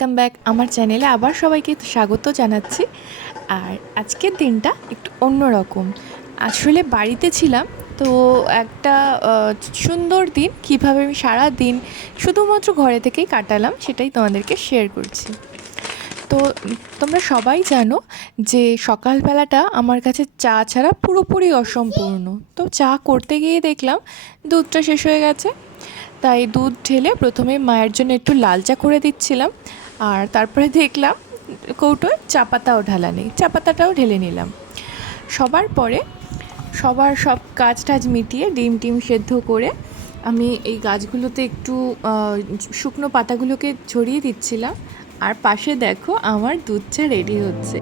Welcome back আমার চ্যানেলে আবার সবাইকে স্বাগত জানাচ্ছি। আর আজকের দিনটা একটু অন্যরকম। আসলে বাড়িতে ছিলাম, তো একটা সুন্দর দিন কীভাবে আমি সারা দিন শুধুমাত্র ঘরে থেকেই কাটালাম সেটাই তোমাদেরকে শেয়ার করছি। তো তোমরা সবাই জানো যে সকালবেলাটা আমার কাছে চা ছাড়া পুরোপুরি অসম্পূর্ণ। তো চা করতে গিয়ে দেখলাম দুধটা শেষ হয়ে গেছে, তাই দুধ ঢেলে প্রথমে মায়ের জন্য একটু লাল চা করে দিচ্ছিলাম। আর তারপরে দেখলাম কৌটোয় চা পাতাও ঢালা নেই, চা পাতাটাও ঢেলে নিলাম। সবার পরে সবার সব কাজ টাজ মিটিয়ে ডিম টিম সেদ্ধ করে আমি এই গাছগুলোতে একটু শুকনো পাতাগুলোকে ছড়িয়ে দিচ্ছিলাম। আর পাশে দেখো আমার দুধ চা রেডি হচ্ছে।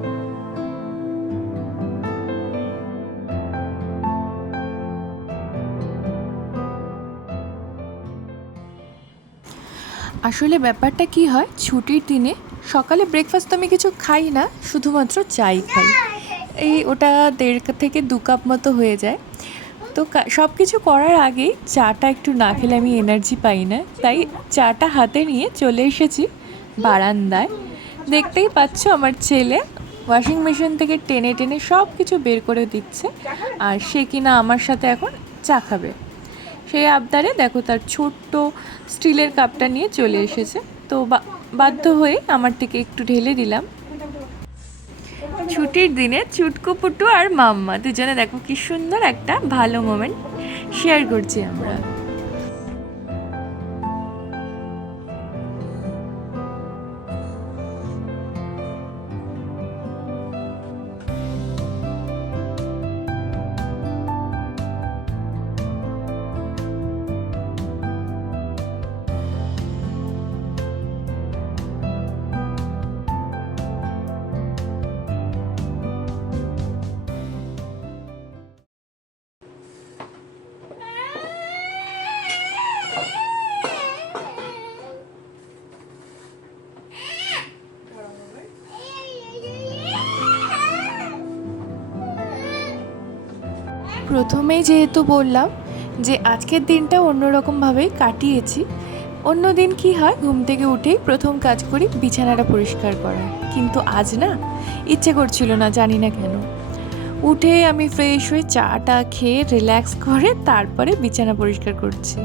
আসলে ব্যাপারটা কি হয়, ছুটির দিনে সকালে ব্রেকফাস্ট তো আমি কিছু খাই না, শুধুমাত্র চাই খাই। ওটা 1.5 থেকে 2 কাপ মতো হয়ে যায়। তো সব কিছু করার আগেই চাটা একটু না খেলে আমি এনার্জি পাই না, তাই চাটা হাতে নিয়ে চলে এসেছি বারান্দায়। দেখতেই পাচ্ছ আমার ছেলে ওয়াশিং মেশিন থেকে টেনে টেনে সব কিছু বের করে দিচ্ছে, আর সে কিনা আমার সাথে এখন চা খাবে। সেই আবদারে দেখো তার ছোট্ট স্টিলের কাপটা নিয়ে চলে এসেছে। তো বাধ্য হয়ে আমার থেকে একটু ঢেলে দিলাম। ছুটির দিনে চুটকু পুটু আর মাম্মা দুজনে দেখো কি সুন্দর একটা ভালো মোমেন্ট শেয়ার করছি আমরা। প্রথমেই যেহেতু বললাম যে আজকের দিনটা অন্যরকমভাবেই কাটিয়েছি। অন্য দিন কি হয়, ঘুম থেকে উঠেই প্রথম কাজ করি বিছানাটা পরিষ্কার করা, কিন্তু আজ না ইচ্ছে করছিল না, জানি না কেন। উঠে আমি ফ্রেশ হয়ে চাটা খেয়ে রিল্যাক্স করে তারপরে বিছানা পরিষ্কার করছি।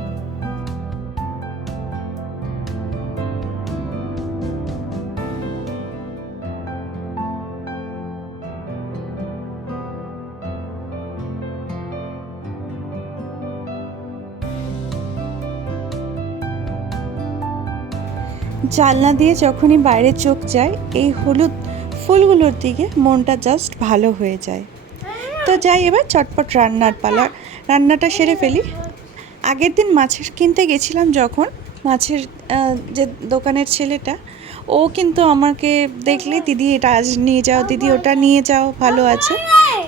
জানলা দিয়ে যখনই বাইরে চোখ যায় এই হলুদ ফুলগুলোর দিকে মনটা জাস্ট ভালো হয়ে যায়। তো যাই, এবার চটপট রান্নার পালা, রান্নাটা সেরে ফেলি। আগের দিন মাছের কিনতে গেছিলাম যখন, মাছের যে দোকানের ছেলেটা, ও কিন্তু আমাকে দেখলে দিদি এটা আজ নিয়ে যাও, দিদি ওটা নিয়ে যাও, ভালো আছে।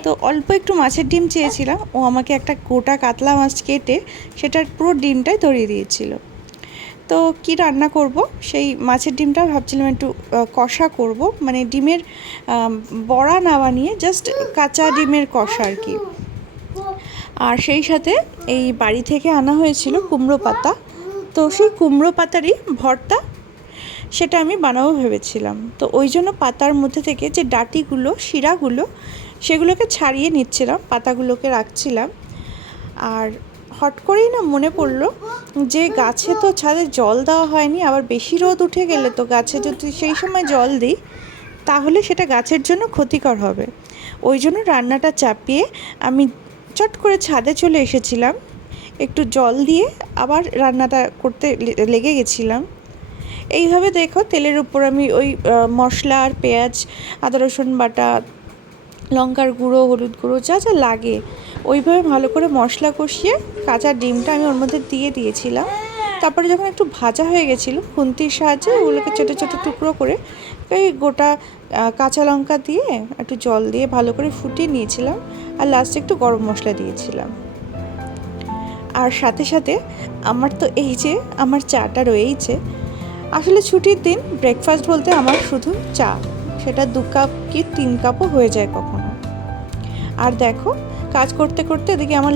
তো অল্প একটু মাছের ডিম চেয়েছিলাম, ও আমাকে একটা গোটা কাতলা মাছ কেটে সেটার পুরো ডিমটাই ধরিয়ে দিয়েছিল। তো কি রান্না করব, সেই মাছের ডিমটা ভাবছিলাম একটু কষা করব, মানে ডিমের বড়া না বানিয়ে জাস্ট কাঁচা ডিমের কষা আর কি। আর সেই সাথে এই বাড়ি থেকে আনা হয়েছিল কুমড়ো পাতা, তো সেই কুমড়ো পাতারই ভর্তা সেটা আমি বানাবো ভেবেছিলাম। তো ওই জন্য পাতার মধ্যে থেকে যে ডাঁটিগুলো শিরাগুলো সেগুলোকে ছাড়িয়ে নিচ্ছিলাম, পাতাগুলোকে রাখছিলাম। আর হট করেই না মনে পড়লো যে গাছে তো ছাদে জল দেওয়া হয়নি, আবার বেশি রোদ উঠে গেলে তো গাছে যদি সেই সময় জল দিই তাহলে সেটা গাছের জন্য ক্ষতিকর হবে। ওই জন্য রান্নাটা চাপিয়ে আমি চট করে ছাদে চলে এসেছিলাম, একটু জল দিয়ে আবার রান্নাটা করতে লেগে গেছিলাম। এইভাবে দেখো তেলের উপর আমি ওই মশলা আর পেঁয়াজ, আদা রসুন বাটা, লঙ্কার গুঁড়ো, হলুদ গুঁড়ো যা যা লাগে ওইভাবে ভালো করে মশলা কষিয়ে কাঁচা ডিমটা আমি ওর মধ্যে দিয়ে দিয়েছিলাম। তারপরে যখন একটু ভাজা হয়ে গেছিলো, খুন্তির সাহায্যে ওগুলোকে ছোটো ছোটো টুকরো করে ওই গোটা কাঁচা লঙ্কা দিয়ে একটু জল দিয়ে ভালো করে ফুটিয়ে নিয়েছিলাম, আর লাস্টে একটু গরম মশলা দিয়েছিলাম। আর সাথে সাথে আমার তো এই যে আমার চাটা রয়েইছে। আসলে ছুটির দিন ব্রেকফাস্ট বলতে আমার শুধু চা, সেটা 2 কাপ কি 3 কাপও হয়ে যায় কখনো। আর দেখো কাজ করতে করতে এদিকে আমার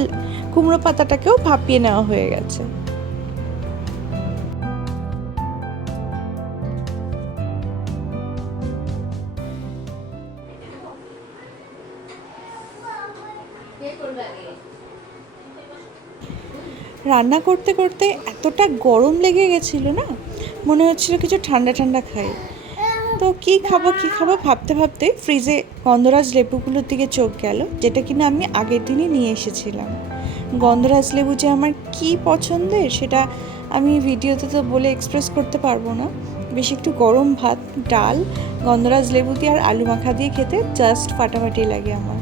কুমড়ো পাতাটাকেও ভাপিয়ে নেওয়া হয়ে গেছে। রান্না করতে করতে এতটা গরম লেগে গেছিলো না, মনে হচ্ছিল কিছু ঠান্ডা ঠান্ডা খাই। তো কী খাবো ভাবতে ভাবতে ফ্রিজে গন্ধরাজ লেবুগুলোর দিকে চোখ গেল, যেটা কিনা আমি আগের দিনই নিয়ে এসেছিলাম। গন্ধরাজ লেবু যে আমার কী পছন্দের সেটা আমি ভিডিওতে তো বলে এক্সপ্রেস করতে পারবো না। বেশ একটু গরম ভাত, ডাল, গন্ধরাজ লেবু দিয়ে আর আলু মাখা দিয়ে খেতে জাস্ট ফাটাফাটি লাগে আমার।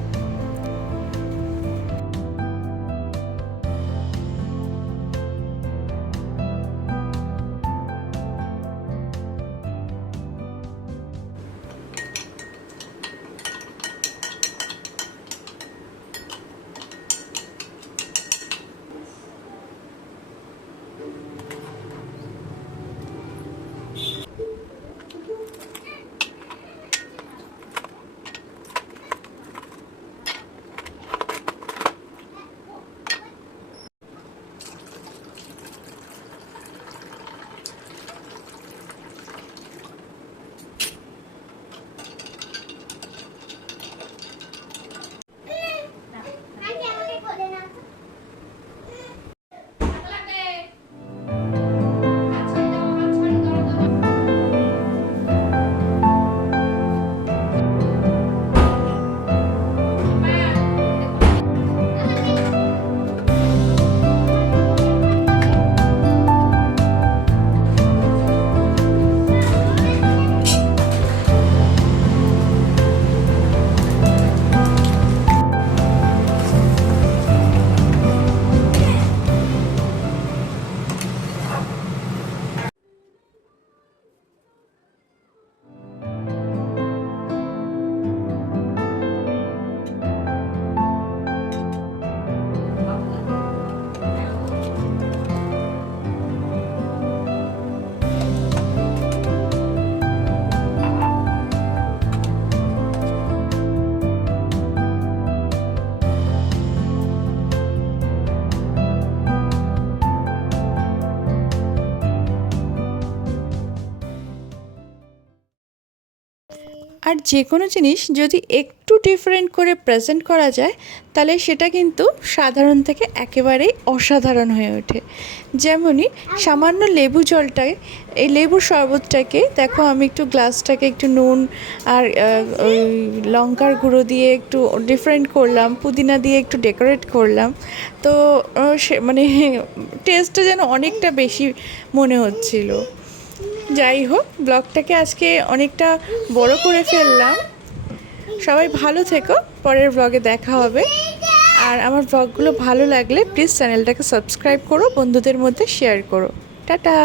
আর যে কোনো জিনিস যদি একটু ডিফারেন্ট করে প্রেজেন্ট করা যায়, তাহলে সেটা কিন্তু সাধারণ থেকে একেবারেই অসাধারণ হয়ে ওঠে। যেমনই সামান্য লেবু জলটায়, এই লেবুর শরবতটাকে দেখো আমি একটু গ্লাসটাকে একটু নুন আর ওই লঙ্কার গুঁড়ো দিয়ে একটু ডিফারেন্ট করলাম, পুদিনা দিয়ে একটু ডেকোরেট করলাম। তো সে মানে টেস্টটা যেন অনেকটা বেশি মনে হচ্ছিল। যাই হোক, ব্লগটাকে আজকে অনেকটা বড় করে ফেললাম। সবাই ভালো থেকো, পরের ব্লগে দেখা হবে। আর আমার ব্লগগুলো ভালো লাগলে প্লিজ চ্যানেলটাকে সাবস্ক্রাইব করো, বন্ধুদের মধ্যে শেয়ার করো। টাটা।